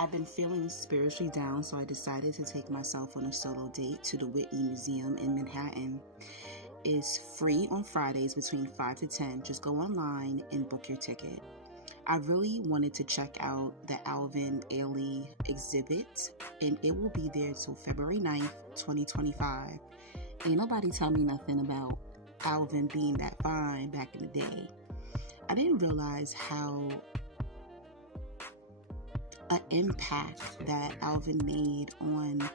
I've been feeling spiritually down, so I decided to take myself on a solo date to the Whitney Museum in Manhattan. It's free on Fridays between 5 to 10. Just go online and book your ticket. I really wanted to check out the Alvin Ailey exhibit, and it will be there till February 9th, 2025. Ain't nobody tell me nothing about Alvin being that fine back in the day. I didn't realize how an impact that Alvin made on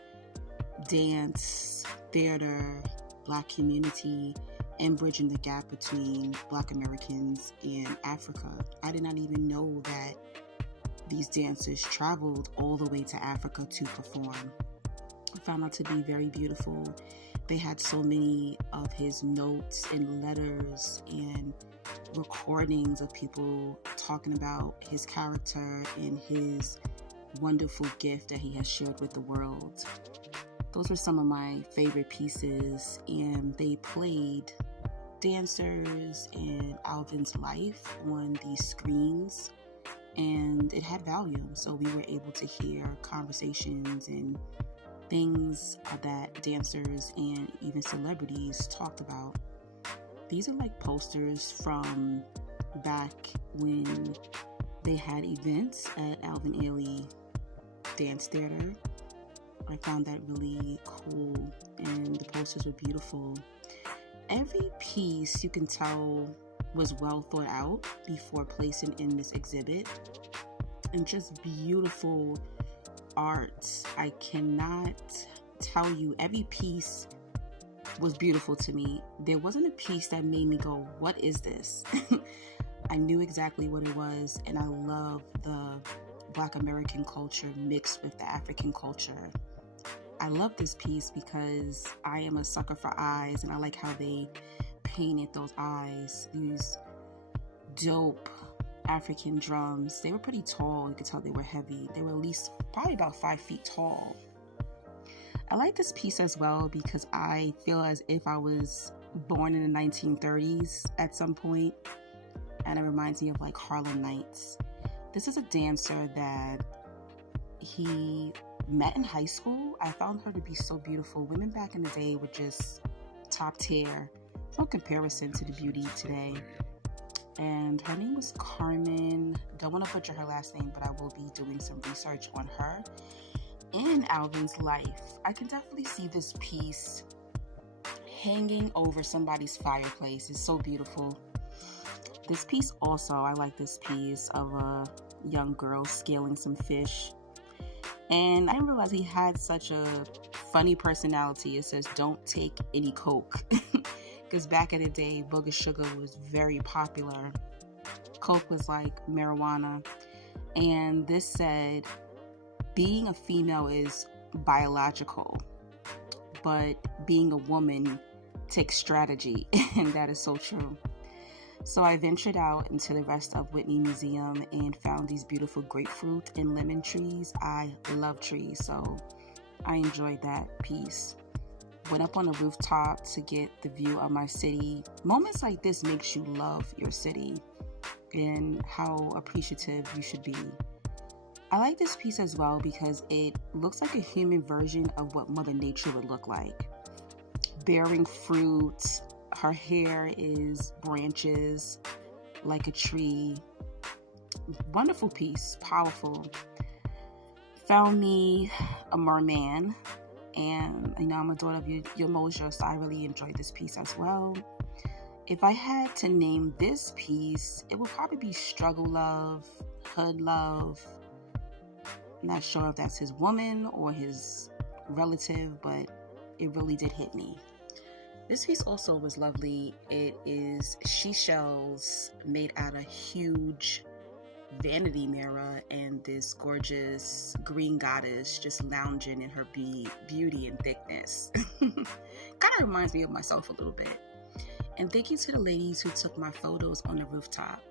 dance, theater, Black community, and bridging the gap between Black Americans and Africa. I did not even know that these dancers traveled all the way to Africa to perform. I found out to be very beautiful. They had so many of his notes and letters and recordings of people talking about his character and his wonderful gift that he has shared with the world. Those were some of my favorite pieces, and they played dancers and Alvin's life on these screens, and it had volume, so we were able to hear conversations and things that dancers and even celebrities talked about. These are like posters from back when they had events at Alvin Ailey Dance Theater. I found that really cool, and the posters were beautiful. Every piece, you can tell, was well thought out before placing in this exhibit, and just beautiful art. I cannot tell you, every piece was beautiful to me. There wasn't a piece that made me go, what is this? I knew exactly what it was, and I love the Black American culture mixed with the African culture. I love this piece because I am a sucker for eyes, and I like how they painted those eyes. These dope African drums. They were pretty tall. You could tell they were heavy. They were at least probably about 5 feet tall. I like this piece as well because I feel as if I was born in the 1930s at some point, and it reminds me of like Harlem Nights. This is a dancer that he met in high school. I found her to be so beautiful. Women back in the day were just top tier. No comparison to the beauty today. And her name was Carmen. Don't want to butcher her last name, but I will be doing some research on her and Alvin's life. I can definitely see this piece hanging over somebody's fireplace. It's so beautiful. This piece also, I like this piece of a young girl scaling some fish. And I didn't realize he had such a funny personality. It says, don't take any Coke. Because back in the day, booger sugar was very popular. Coke was like marijuana. And this said, being a female is biological, but being a woman takes strategy. And that is so true. So I ventured out into the rest of Whitney Museum and found these beautiful grapefruit and lemon trees. I love trees, so I enjoyed that piece. Went up on the rooftop to get the view of my city. Moments like this makes you love your city and how appreciative you should be. I like this piece as well because it looks like a human version of what Mother Nature would look like. Bearing fruit. Her hair is branches like a tree. Wonderful piece, powerful. Found me a merman, and I'm a daughter of Yamoja, so I really enjoyed this piece as well. If I had to name this piece, it would probably be Struggle Love, Hood Love. Not sure if that's his woman or his relative, but it really did hit me. This piece also was lovely. It is seashells made out of huge vanity mirror and this gorgeous green goddess just lounging in her beauty and thickness. Kind of reminds me of myself a little bit. And thank you to the ladies who took my photos on the rooftop.